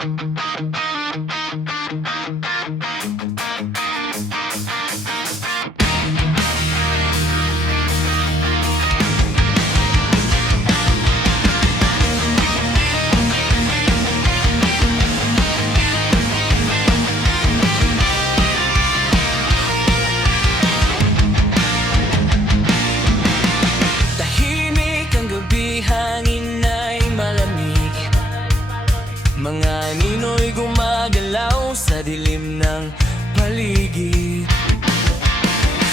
Tahimik ang gabi, hangin ay malamig. Mga nino'y gumagalaw sa dilim ng paligid.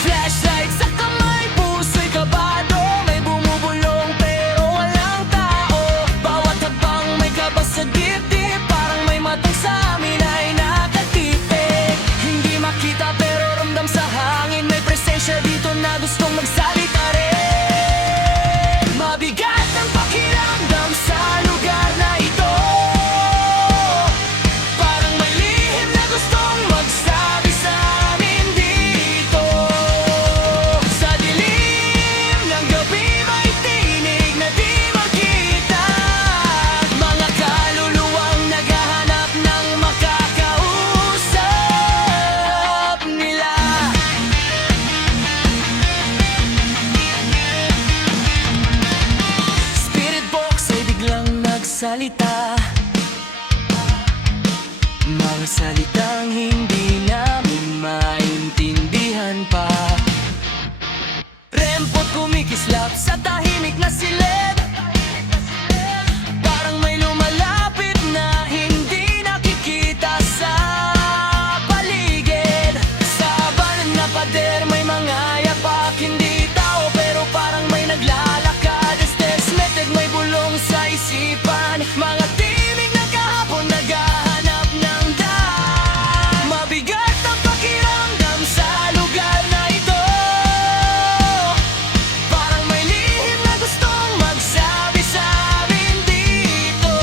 Flashlight sa kamay, puso'y kabado. May bumubulong pero walang tao. Bawat habang may kaba sa dibdib, parang may matang sa amin ay nakatipid. Hindi makita pero ramdam sa hangin, may presensya dito na gustong magsalita rin. Mabigat ang pakiramdam sa lugar na ito. Parang may lihim na gustong magsabi sa amin dito. Sa dilim ng gabi may tinig na di makita. Mga kaluluwang naghahanap ng makakausap nila. Spirit box ay biglang nagsalita. Mga salitang hindi namin maintindihan pa. Rempot kumikislap sa tahimik na silid. Parang may lumalapit na hindi nakikita sa paligid. Sa banan na pader may mga yapak, hindi tao pero parang may naglalakad. Estes-meted, may bulong sa isipan. Mga timig na kahapon naghahanap ng daan. Mabigat ang pakiramdam sa lugar na ito. Parang may lihim na gustong magsabi sa amin dito.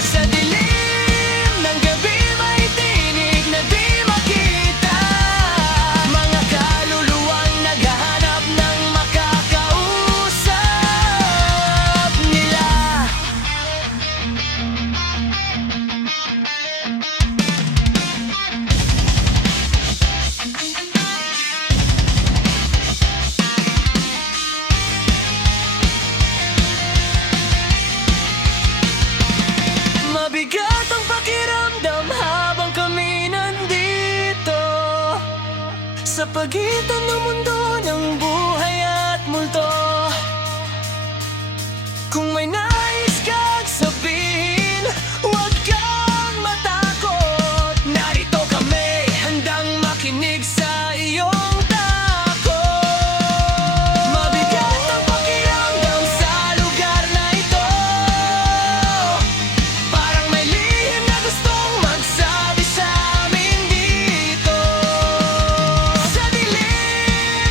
Sa dilim ng gabi may tinig na di makita. Mga kaluluwang naghahanap ng makakausap nila. Mabigat ang pakiramdam habang kami nandito. Sa pagitan ng mundo ng buhay at multo. Kung may nais kang sabihin, huwag kang matakot. Narito kami, handang makinig sa iyong takot. Mabigat ang pakiramdam sa lugar na ito. Parang may lihim na gustong magsabi sa amin dito. Sa dilim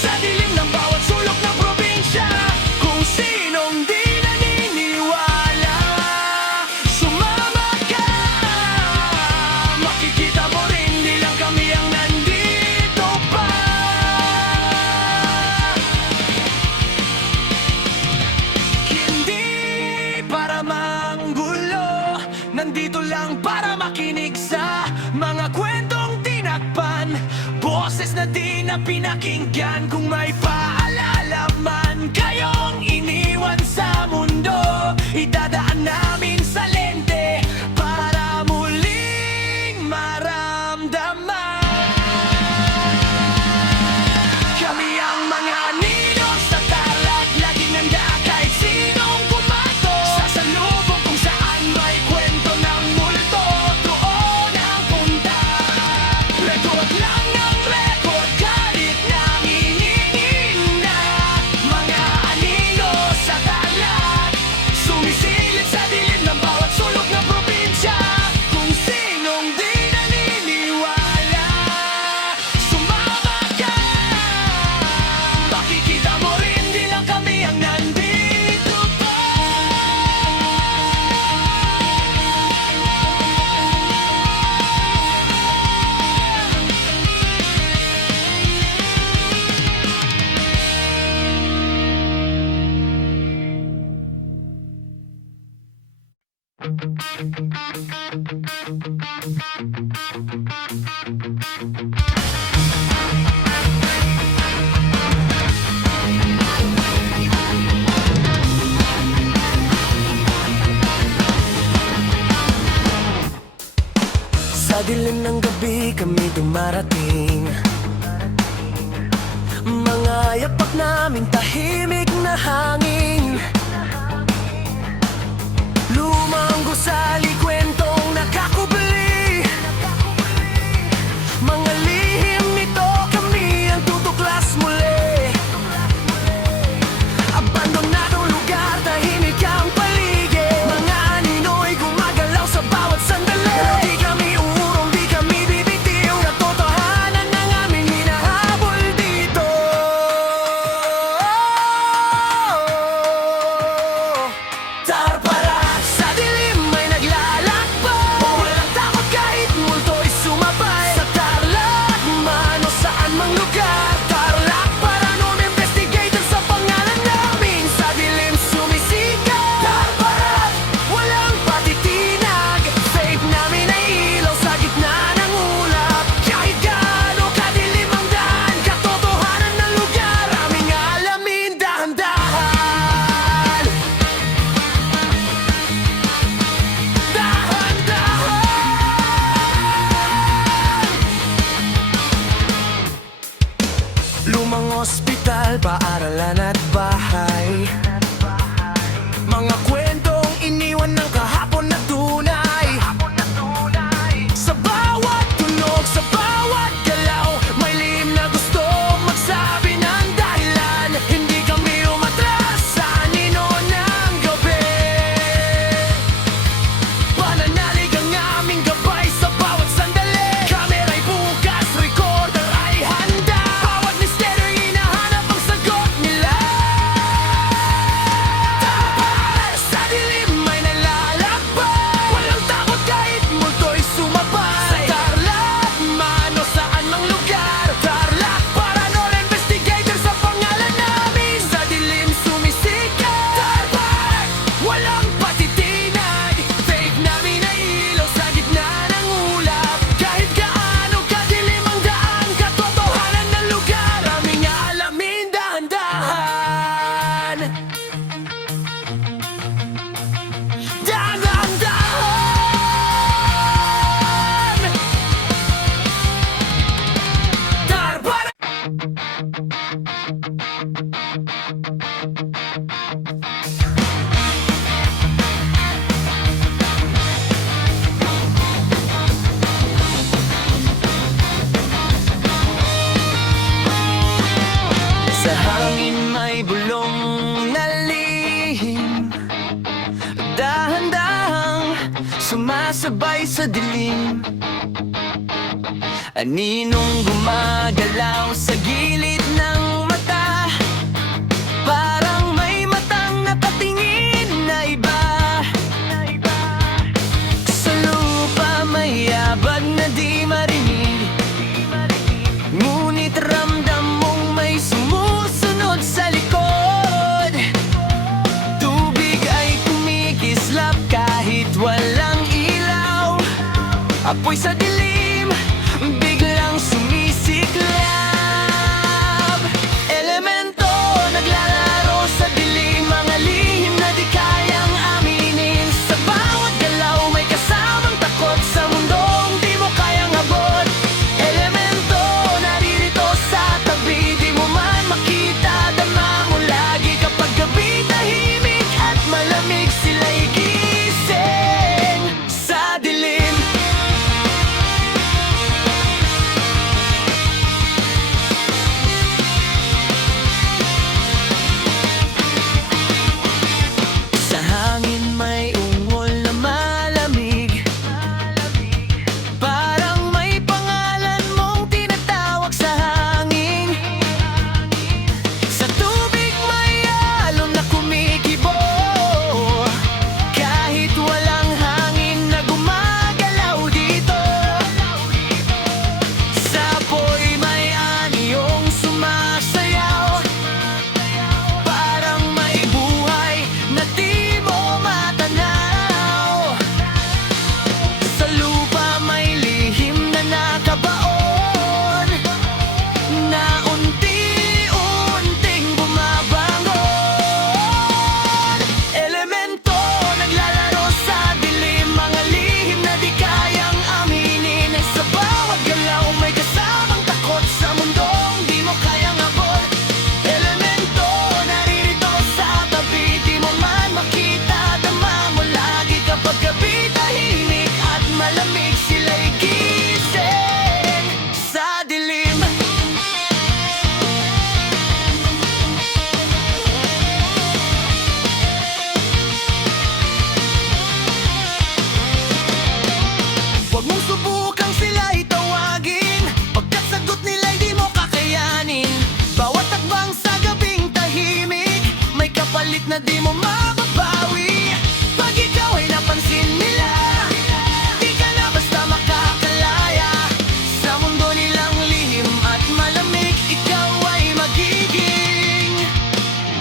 sa dilim ng bawat sulok ng probinsya. Kung sinong di naniniwala, sumama ka. Makikita mo rin, di lang kami ang nandito pa. Hindi para manggulo, nandito lang para makinig sa mga kwentong tinakpan, boses na di na pinakinggan. Kung may paalala man kayong iniwan sa mundo, idadaan namin sa lente para muling maramdaman. Kami ang mga ninong sa tarlac, laging handa kahit sinong pumato. Sasalubong kung saan may kwento ng multo, doon ang punta. Record lang ang record kahit nangingin na. Mga anino sa tarlac, sumisilip sa dilim ng bawat sulok ng probinsya. Kung sinong di naniniwala, sumama ka. Makikita mo rin, di lang kami ang nandito pa. Sa dilim ng gabi kami dumarating, mga yapak naming tahimik na hangin. Lumang gusali, kwentong nakakubli, mga lihim nito kami ang tutuklas muli. Abandonadong lugar, tahimik ang paligid, mga anino'y gumagalaw sa bawat sandali. Pero di kami urong, di kami bibitiw, katotohanan ng aming hinahabol dito. Tarparas sa dilim ay naglalakbay, walang takot kahit multo'y sumabay. Sa tarlac, mano saan mang lugar, tarlac paranormal investigator sa pangalan namin. Sa dilim sumisikat, tarparas, walang patitinag. Faith namin ay ilaw sa gitna ng ulap. Kahit gaano kadilim ang daan, katotohanan ng lugar aming alamin dahan-dahan. Lumang ospital, paaralan at bahay, mga kwentong iniwan ng kahapon na tunay. Sa bawat tunog, sa bawat galaw, may lihim na gusto magsabi ng dahilan. Hindi kami umatras sa anino ng gabi, pananalig ang aming gabay sa bawat sandali. Kamera'y bukas, recorder ay handa, bawat misteryo'y hinahanap ang sagot nila. Tapos sa dilim ay nalalakbay, walang takot kahit multo'y sumabay. Sa tarlac, mano saan mang lugar, tarlac paranormal investigator sa pangalan namin. Sa dilim sumisikat, tarlac, walang patitinag. Faith namin ay ilaw sa gitna ng ulap. Kahit gaano kadilim ang daan, katotohanan ng lugar aming alamin dahan-dahan. Dahan-dahan. Tarparas. Sa hangin may bulong na lihim, dahan-dahang sumasabay sa dilim. Aninong gumagalaw sa gilid ng na di mo mababawi. Pag ikaw ay napansin nila, di ka na basta makakalaya. Sa mundo nilang lihim at malamig, ikaw ay magiging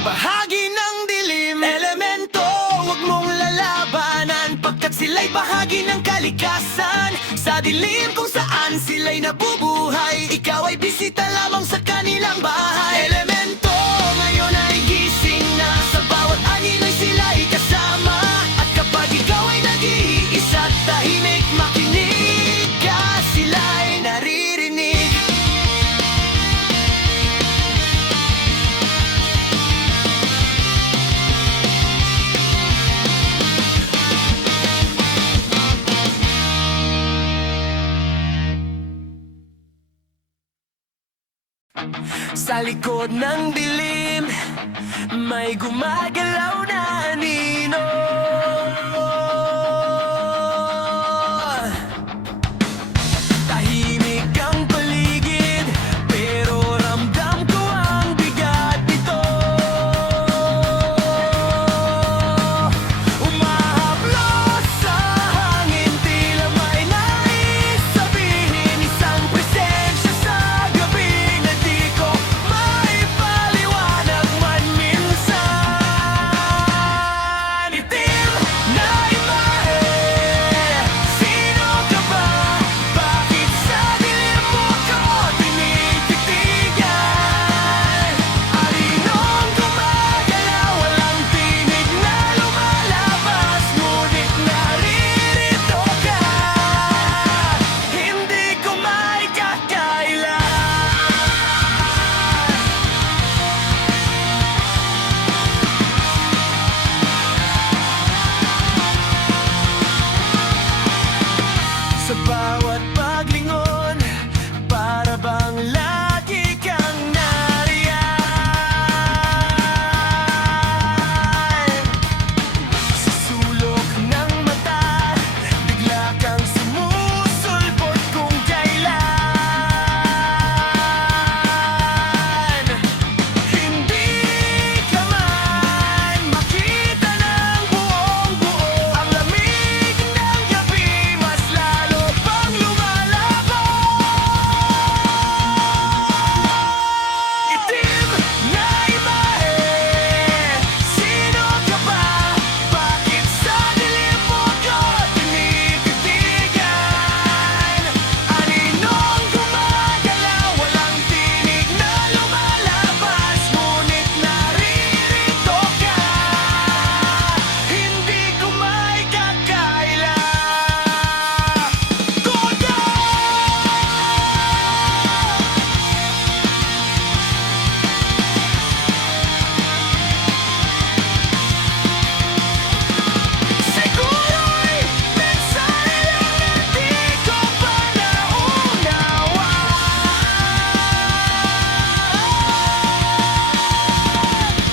bahagi ng dilim. Elemento, huwag mong lalabanan, pagkat sila'y bahagi ng kalikasan. Sa dilim kung saan sila'y nabubuhay, ikaw ay bisita lamang sa kanilang bahay. Elemento, ngayon ay gising na, sa bawat anino'y sila'y kasama. At kapag ikaw ay nag-iisa, tahimik makinig ka, sila'y naririnig. Sa likod ng dilim, may gumagalaw na anino. Tahimik ang paligid, pero ramdam ko ang bigat nito. Umahaplos sa hangin, tila may nais sabihin. Isang presensya sa gabi na di ko maipaliwanag man minsan. Itim na imahe, sino ka ba? Bakit sa dilim mo ko tinititigan? Alinong gumagalaw, walang tinig na lumalabas, ngunit naririto ka. Hindi ko maikakailan. Sa bawat paglingon, para bang lagi kang nariyan. Sa sulok ng mata, bigla kang sumusulpot kung kailan. Hindi ka man makita ng buong buo, ang lamig ng gabi mas lalo pang lumalabas. Itim na imahe, sino ka ba? Bakit sa dilim mo ko tinititigan? Aninong gumagalaw, walang tinig na lumalabas, ngunit naririto ka. Hindi ko maikakailan. Koda! Siguro'y mensahe lang na di ko pa naunawaan.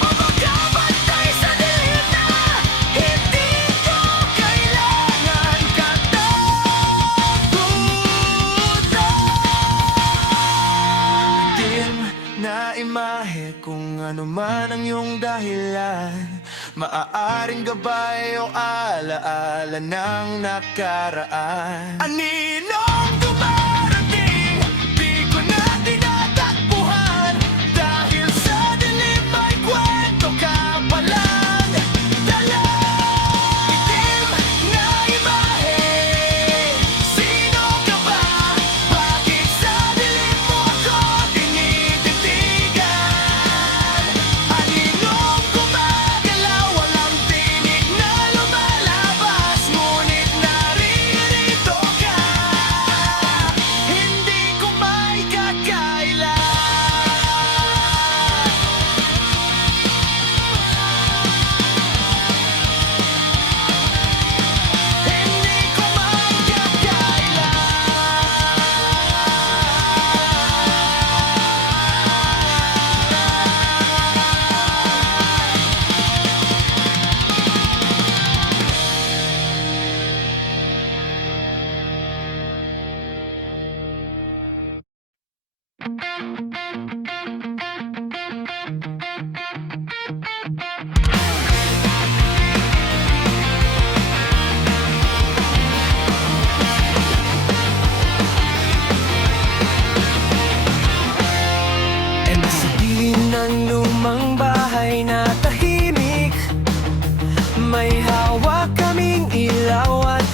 O baka bantay sa dilim na hindi ko kailangan katakutan. Itim na imahe, kung ano man ang iyong dahilan, maaaring gabay o alaala ng nakaraan. Aninong dumarating, di ko na tinatakbuhan, dahil sa dilim ay kwento ka pa lang dala. Itim na imahe, sino ka ba? Bakit sa dilim mo ko tinititigan? Aninong gumagalaw, walang tinig na lumalabas, ngunit naririto ka.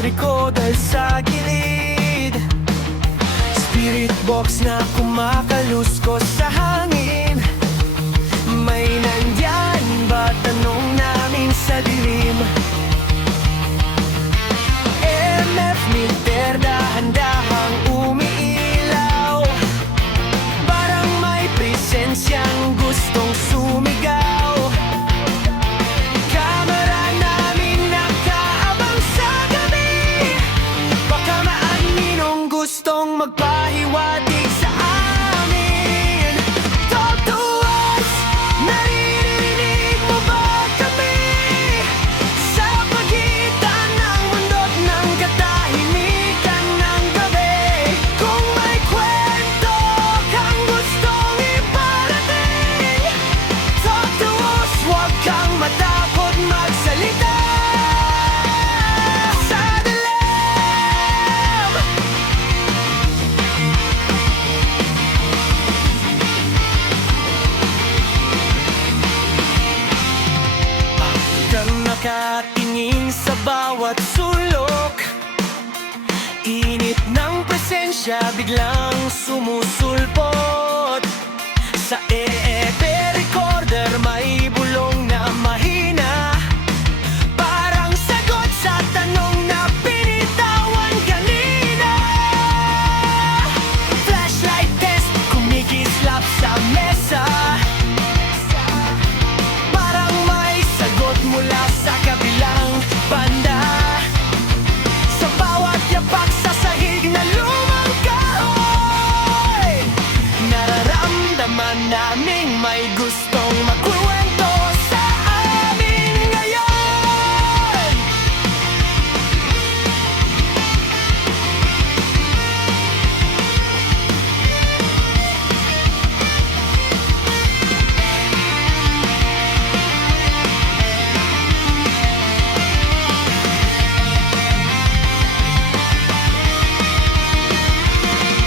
decoder sa gilid. Spirit box na kumakaluskos sa hangin. May nandyan ba? Tanong namin sa dilim. MF meter dahan-dahang umiilaw. Parang may presensyang gustong sumigaw. Kamera namin nakaabang sa gabi. Baka maaninong gustong magpahiwatig sa amin. Talk to us, naririnig mo ba kami? Sa pagitan ng mundo't ng katahimikan ng gabi. Kung may kwento kang gustong iparating, talk to us, huwag kang matakot magsalita. Sa dilim, kang nakatingin sa bawat sulok. Init ng presensya biglang sumusulpot. Sa EP recorder may bulong na mahina. Parang sagot sa tanong na pinitawan kanina. Flashlight test, kumikislap sa mesa. Parang may sagot mula sa kabilang banda. Sa bawat yapak sa sahig na lumang kahoy, nararamdaman naming may gustong magkwento sa amin ngayon.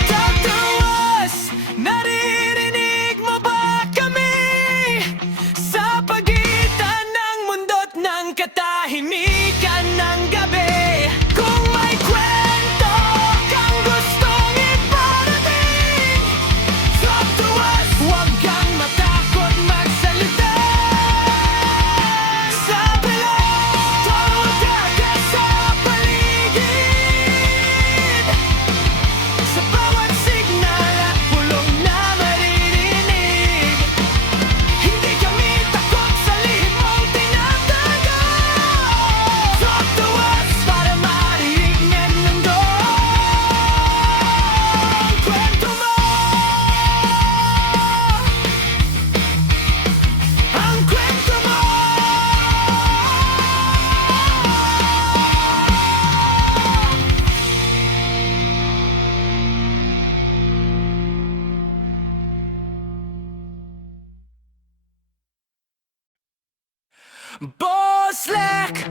Talk to us, naririnig mo ba kami? Sa pagitan ng mundo't ng katahimikan ng gabi. Kung may kwento kang gustong iparating, talk to us, huwag kang matakot magsalita. Sa bilog, tawag ka sa paligid. Sa bawat signal at pulong na maririnig, hindi kami takot sa lihim mong tinatago. Talk to us para marinig ng mundo ang kwento mo. Ang kwento mo. Boss Lek,